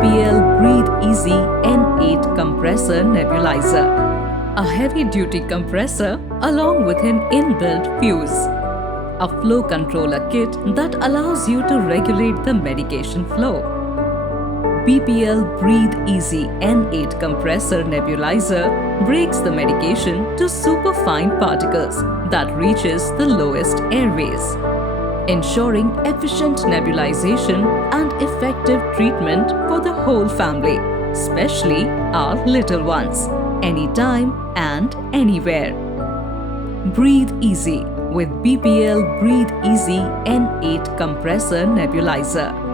BPL Breathe Ezee N8 Compressor Nebulizer, a heavy-duty compressor along with an inbuilt fuse, a flow controller kit that allows you to regulate the medication flow. BPL Breathe Ezee N8 Compressor Nebulizer breaks the medication to superfine particles that reaches the lowest airways, ensuring efficient nebulization and effective treatment for the whole family, especially our little ones, anytime and anywhere. Breathe easy with BPL Breathe Ezee N8 Compressor Nebulizer.